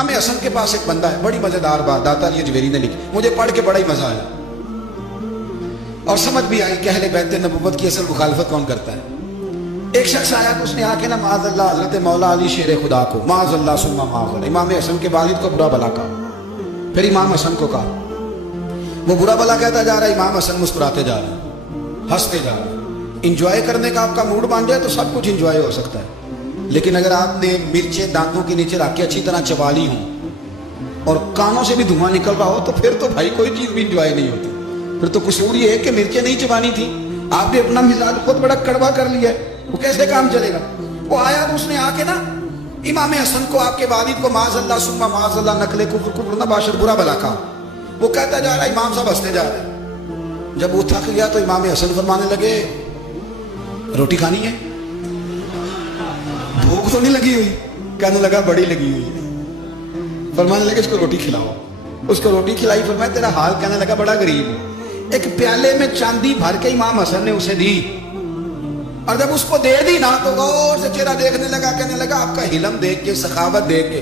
इमाम हसन के पास एक बंदा है, बड़ी मजेदार बात दाता अली अजमेरी ने लिखी, मुझे पढ़ के बड़ा ही मजा आया और समझ भी आई कि अहले बैत नबुव्वत की असल मुखालफत कौन करता है। एक शख्स आया तो उसने आके ना माज़अल्लाह हज़रत मौला अली शेर खुदा को माज़अल्लाह सुम्मा माज़अल्लाह इमाम हसन के वालिद को बुरा भला कहा। फिर इमाम हसन को कहा, वो बुरा भला कहता जा रहा है, इमाम हसन मुस्कुराते जा रहे हैं, हंसते जा रहे हैं। इंजॉय करने का आपका मूड बन जाए तो सब कुछ इंजॉय हो सकता है, लेकिन अगर आपने मिर्चें दांतों के नीचे रख के अच्छी तरह चबा ली हों और कानों से भी धुआं निकल रहा हो तो फिर तो भाई कोई चीज भी इंजॉय नहीं होती। फिर तो कसूर ये है कि मिर्चें नहीं चबानी थी, आपने अपना मिजाज खुद बड़ा कड़वा कर लिया है, वो कैसे काम चलेगा। वो आया तो उसने आके ना इमाम हसन को आपके वालिद को माज़अल्लाह सुम्मा माज़अल्लाह नकले कुफ्र ना बाशर बुरा भला कहा। वो कहता जा रहा है, इमाम साहब हंसते जा रहे हैं। जब वो थक गया तो इमाम हसन फरमाने लगे, रोटी खानी है? भूख तो नहीं लगी हुई? कहने लगा बड़ी लगी हुई है। फरमाने लगे इसको रोटी खिलाओ। उसको रोटी खिलाई, फरमाया तेरा हाल, कहने लगा बड़ा गरीब हूं। एक प्याले में चांदी भर के इमाम हसन ने उसे दी और जब उसको दे दी ना तो गौर से चेहरा देखने लगा, कहने लगा आपका हिलम देख के सखावत देख के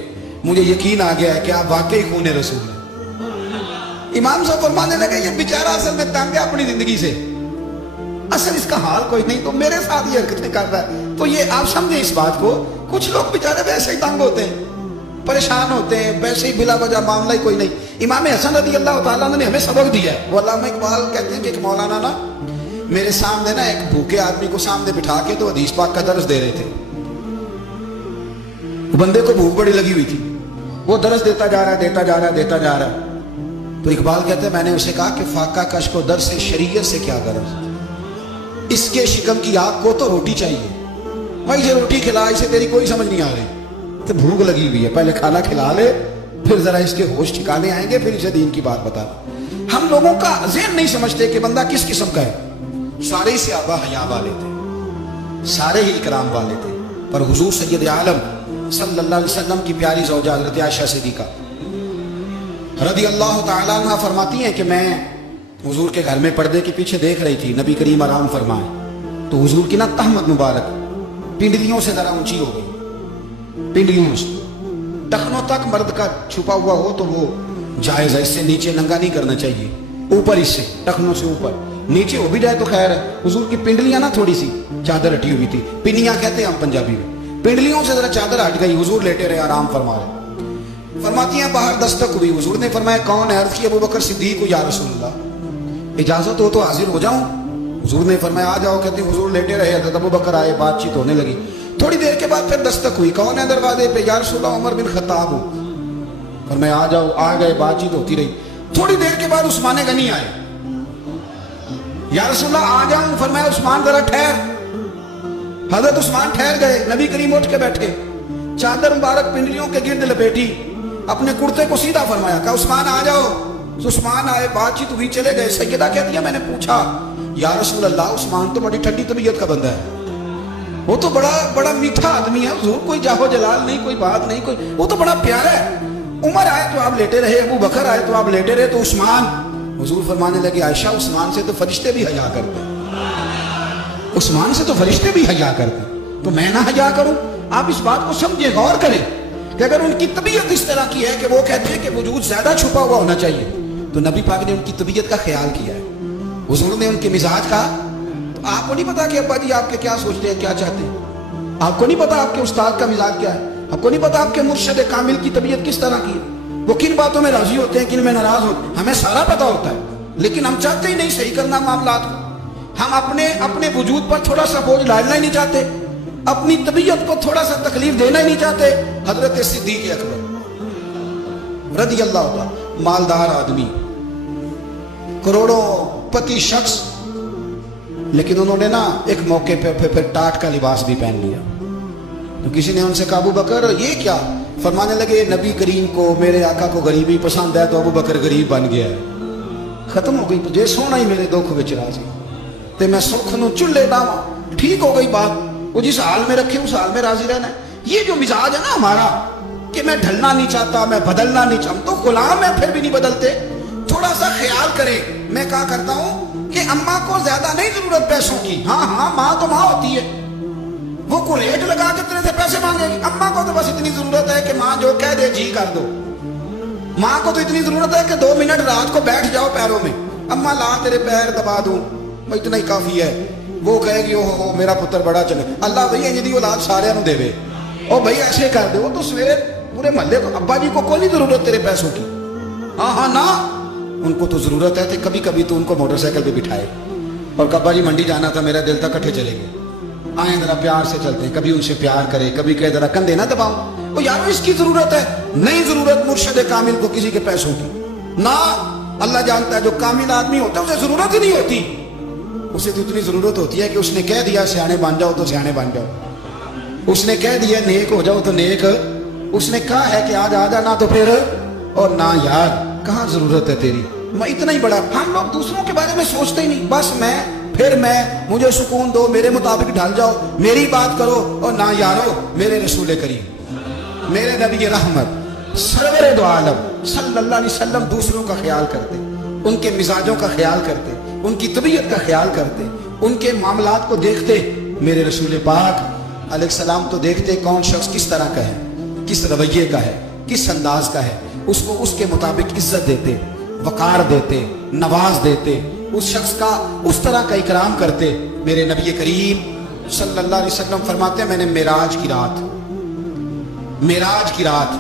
मुझे यकीन आ गया है कि आप वाकई खूने रसूल हैं। इमाम साहब फरमाने लगे ये बेचारा असल में तंग है अपनी जिंदगी से, असल इसका हाल कोई नहीं तो मेरे साथ ये हरकतें कर रहा है। तो ये आप समझे इस बात को, कुछ लोग बेचारे वैसे ही तंग होते हैं, परेशान होते हैं, वैसे ही बिला वजह मामला ही कोई नहीं। इमाम हसन रज़ी अल्लाह ताला अन्हु ने हमें सबक दिया है। वो अल्लामा इकबाल कहते हैं कि एक मौलाना ना मेरे सामने ना एक भूखे आदमी को सामने बिठा के तो हदीस पाक का दर्स दे रहे थे। बंदे को भूख बड़ी लगी हुई थी, वो दर्स देता जा रहा है, देता जा रहा है, देता जा रहा है। तो इकबाल कहते हैं मैंने उसे कहा कि फाका कश को दर्स शरीयत से क्या गर्ज, इसके शिकम की आग को तो रोटी चाहिए, भाई इसे रोटी खिला, इसे तेरी कोई समझ नहीं आ रही, तो भूख लगी हुई है, पहले खाना खिला ले, फिर जरा इसके होश ठिकाने आएंगे, फिर इसे दीन की बात बता। हम लोगों का ज़हन नहीं समझते कि बंदा किस किस्म का है। सारे ही सहाबा हया वाले थे, सारे ही इकराम वाले थे, पर हुजूर सैयद आलम सल्लल्लाहु अलैहि वसल्लम की प्यारी ज़ौजा हज़रत आयशा सिद्दीक़ा रज़ी अल्लाह तआला अन्हा फरमाती हैं कि मैं हुजूर के घर में पर्दे के पीछे देख रही थी, नबी करीम आराम फरमाए तो हुजूर की ना तहमत मुबारक पिंडलियों से जरा ऊंची हो गई, पिंडलियों से टखनों तक मर्द का छुपा हुआ हो तो वो जायज है, इससे नीचे नंगा नहीं करना चाहिए, ऊपर इससे टखनों से ऊपर, नीचे हो भी जाए तो खैर है। हुजूर की पिंडलियां ना थोड़ी सी चादर हटी हुई थी, पिनियां कहते हैं हम पंजाबी में, पिंडलियों से जरा चादर हट गई, हुजूर लेटे रहे, आराम फरमा रहे। फरमाती हैं बाहर दस्तक हुई, हुजूर ने फरमाया कौन है? अर्ज़ की अबू बकर सिद्दीक़ या रसूलल्लाह, इजाजत हो तो हाजिर हो जाऊं? हुजूर ने फरमाया आ जाओ। कहते हुजूर लेटे रहे, हज़रत अबू बकर आए, बातचीत होने लगी। थोड़ी देर के बाद फिर दस्तक हुई, कौन है दरवाजे पे? या रसूलल्लाह उमर बिन खत्ताब हूं। फरमाया आ जाओ, आ गए, बातचीत होती रही। थोड़ी देर के बाद उस्मान गनी आए, या रसूलल्लाह आ जाऊं? फरमाया उस्मान जरा ठहर। हजरत उस्मान ठहर गए, नबी करीम उठ के बैठे, चादर मुबारक पिंडलियों के गिर्द लपेटी, अपने कुर्ते को सीधा फरमाया, कहा उस्मान आ जाओ। उस्मान आए, बातचीत हुई, चले गए। सैयदा कहती है मैंने पूछा या रसूल अल्लाह उस्मान तो बड़ी ठंडी तबीयत का बंदा है, वो तो बड़ा बड़ा मीठा आदमी है, हुजूर कोई जाहो जलाल नहीं, कोई बात नहीं, कोई, वो तो बड़ा प्यारा है। उमर आए तो आप लेटे रहे, अबू बकर आए तो आप लेटे रहे, तो उस्मान? हुजूर फरमाने लगे आयशा उस्मान से तो फरिश्ते भी हया करते, उस्मान से तो फरिश्ते भी हया करते, तो मैं ना हया करूं? आप इस बात को समझे, गौर करें कि अगर उनकी तबीयत इस तरह की है कि वो कहते हैं कि वजूद ज्यादा छुपा हुआ होना चाहिए, तो नबी पाक ने उनकी तबीयत का ख्याल किया है, हुजूर ने उनके मिजाज का। तो आपको नहीं पता कि अब्बा जी आपके क्या सोचते हैं, क्या चाहते हैं? आपको नहीं पता आपके उस्ताद का मिजाज क्या है? आपको नहीं पता आपके मुर्शिद कामिल की तबीयत किस तरह की है? वो किन बातों में राजी होते हैं, किन में नाराज होते हैं? हमें सारा पता होता है, लेकिन हम चाहते ही नहीं सही करना मामलात को। हम अपने वजूद पर थोड़ा सा बोझ डालना ही नहीं चाहते, अपनी तबीयत को थोड़ा सा तकलीफ देना ही नहीं चाहते। हजरत सिद्दीक़ अकबर रज़ी अल्लाह ताला, मालदार आदमी, करोड़ों पति शख्स, लेकिन उन्होंने ना एक मौके पे फिर टाट का लिबास भी पहन लिया। तो किसी ने उनसे कहा अबू बकर ये क्या? फरमाने लगे नबी करीम को, मेरे आका को गरीबी पसंद है तो अबू बकर गरीब बन गया है, खत्म हो गई। जे सोना ही मेरे दुख विच राजी ते मैं सुख नूं चुल्ले डावां, ठीक हो गई बात। वो जिस हाल में रखे उस हाल में राजी रहना है। ये जो मिजाज है ना हमारा कि मैं ढलना नहीं चाहता, मैं बदलना नहीं चाहता, तो गुलाम है फिर भी नहीं बदलते। थोड़ा सा ख्याल करें। मैं क्या करता हूं कि अम्मा को ज्यादा नहीं जरूरत पैसों की, हाँ हाँ माँ तो माँ होती है, वो को रेट लगा کے تیرے سے پیسے مانگے گی؟ اماں کو تو بس اتنی ضرورت ہے کہ ماں جو کہہ دے جی کر دو. ماں کو تو اتنی ضرورت ہے کہ 2 منٹ رات کو بیٹھ جاؤ پیروں میں, اماں لا تیرے پیر دبا دوں, اتنا ہی کافی ہے. وہ کہے گی اوہ میرا پتر بڑا چلے. اللہ بھائی جدی اولاد سارے نو دے وے, او بھائی ایسے کر دے. وہ تو سویرے پورے محلے کو ابا جی کو کوئی نہیں ضرورت تیرے پیسوں کی. ہاں نا, ان کو تو ضرورت ہے. تو کبھی کبھی تو ان کو موٹر سائیکل پہ بٹھائے اور ابا جی منڈی جانا تھا, میرا دل تھا کٹھے چلیں گے, آئیں ذرا پیار سے چلتے ہیں. کبھی ان سے پیار کرے, کبھی کہے ذرا کندھے نہ دباؤ. وہ یار اس کی ضرورت ہے, نہیں ضرورت مرشد کامل کو کسی کے پیسوں کی. نہ, اللہ جانتا ہے جو کامل آدمی ہوتا ہے اسے ضرورت ہی نہیں ہوتی. اسے تو اتنی ضرورت ہوتی ہے کہ اس نے کہہ دیا سیانے بن جاؤ تو سیانے بن جاؤ. اس نے کہہ دیا نیک ہو جاؤ تو نیک. اس نے کہا ہے کہ آج آ جانا تو پھر, اور نہ یار کہاں ضرورت ہے تیری. میں اتنا ہی بڑا, ہم لوگ دوسروں کے بارے میں سوچتے ہی نہیں. بس میں مجھے سکون دو, میرے مطابق ڈھل جاؤ, میری بات کرو. اور نہ یارو, میرے رسول کریم, میرے نبی رحمت سرور دو عالم صلی اللہ علیہ وسلم دوسروں کا خیال کرتے, ان کے مزاجوں کا خیال کرتے, ان کی طبیعت کا خیال کرتے, ان کے معاملات کو دیکھتے. میرے رسول پاک علیہ السلام تو دیکھتے کون شخص کس طرح کا ہے, کس رویے کا ہے, کس انداز کا ہے, اس کو اس کے مطابق عزت دیتے, وقار دیتے, نواز دیتے, اس شخص کا اس طرح کا اکرام کرتے. میرے نبی کریم صلی اللہ علیہ وسلم فرماتے ہیں میں نے معراج کی رات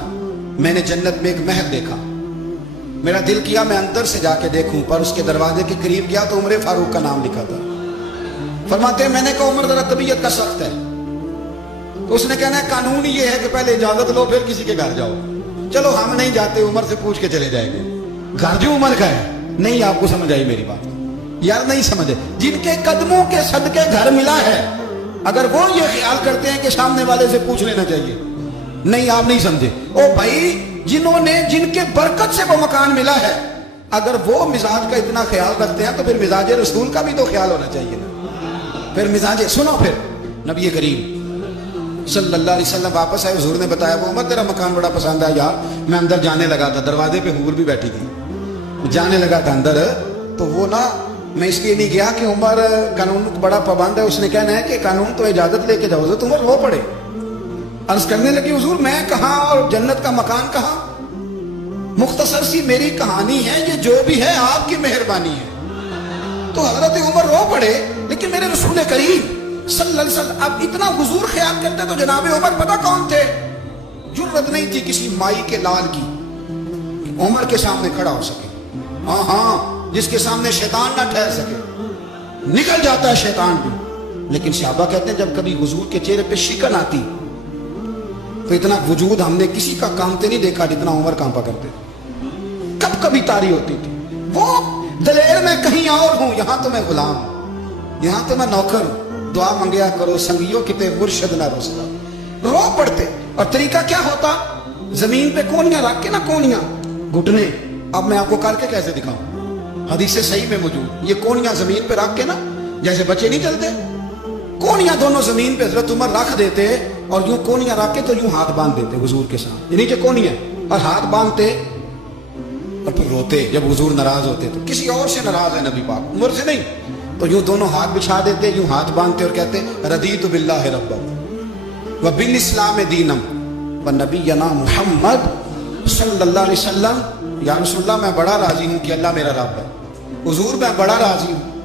میں نے جنت میں ایک محل دیکھا. میرا دل کیا میں اندر سے جا کے دیکھوں, پر اس کے دروازے کے قریب گیا تو عمر فاروق کا نام لکھا تھا. فرماتے ہیں میں نے کہا عمر ذرا طبیعت کا سخت ہے. تو اس نے کہنا ہے قانون یہ ہے کہ پہلے اجازت لو پھر کسی کے گھر جاؤ. چلو ہم نہیں جاتے, عمر سے پوچھ کے چلے جائیں گے. گھر جو عمر کا ہے, نہیں آپ کو سمجھ آئی میری بات یار, نہیں سمجھے. جن کے قدموں کے صدقے گھر ملا ہے, اگر وہ یہ خیال کرتے ہیں کہ سامنے والے سے پوچھ لینا چاہیے, نہیں آپ نہیں سمجھے. او بھائی جن کے برکت سے وہ مکان ملا ہے, اگر وہ مزاج کا اتنا خیال رکھتے ہیں تو پھر مزاج رسول کا بھی تو خیال ہونا چاہیے نا. پھر مزاج سنو, پھر نبی کریم صلی اللہ علیہ وسلم واپس آئے. حضور نے بتایا وہ عمر تیرا مکان بڑا پسند ہے یار. میں اندر جانے لگا تھا, دروازے پہ حور بھی بیٹھی تھی, جانے لگا تھا اندر. تو وہ نا میں اس لیے نہیں گیا کہ عمر قانون بڑا پابند ہے, اس نے کہنا ہے کہ قانون تو اجازت لے کے جاؤ. تو عمر وہ پڑے, عرض کرنے لگی حضور میں کہاں اور جنت کا مکان کہاں. مختصر سی میری کہانی ہے, یہ جو بھی ہے آپ کی مہربانی ہے. تو حضرت عمر رو پڑے. لیکن میرے رسول کریم صلی اللہ علیہ وسلم اب اتنا حضور خیال کرتے تو جناب عمر پتہ کون تھے, جرت نہیں تھی کسی مائی کے لال کی عمر کے سامنے کھڑا ہو سکے. ہاں جس کے سامنے شیطان نہ ٹھہر سکے, نکل جاتا ہے شیطان بھی. لیکن صحابہ کہتے ہیں جب کبھی حضور کے چہرے پہ شکن آتی تو اتنا وجود ہم نے کسی کا کامتے نہیں دیکھا جتنا عمر کانپا کرتے. کب کبھی تاری ہوتی تھی. وہ دلیر میں کہیں اور ہوں, یہاں تو میں غلام ہوں, یہاں تو میں نوکر ہوں. دعا منگیا کرو سنگیوں کتے مرشد نہ رسلا. رو پڑتے. اور طریقہ کیا ہوتا, زمین پہ کونیاں رکھ کے نا, کونیاں گھٹنے, اب میں آپ کو کر کے کیسے دکھاؤں, حدیث صحیح میں موجود. یہ کونیاں زمین پہ رکھ کے نا, جیسے بچے نہیں چلتے, کونیاں دونوں زمین پہ حضرت عمر رکھ دیتے اور یوں کونیاں رکھ کے تو یوں ہاتھ باندھ دیتے حضور کے ساتھ, یہ نیچے کونیاں, اور ہاتھ باندھتے اور پھر روتے. جب حضور ناراض ہوتے تو کسی اور سے ناراض ہے نبی پاک, عمر سے نہیں, تو یوں دونوں ہاتھ بچھا دیتے, یوں ہاتھ باندھتے اور کہتے رضیت باللہ ربا وبالاسلام دینا ونبینا محمد صلی اللہ علیہ وسلم. یا رسول اللہ میں بڑا راضی ہوں کہ اللہ میرا رب ہے. حضور میں بڑا راضی ہوں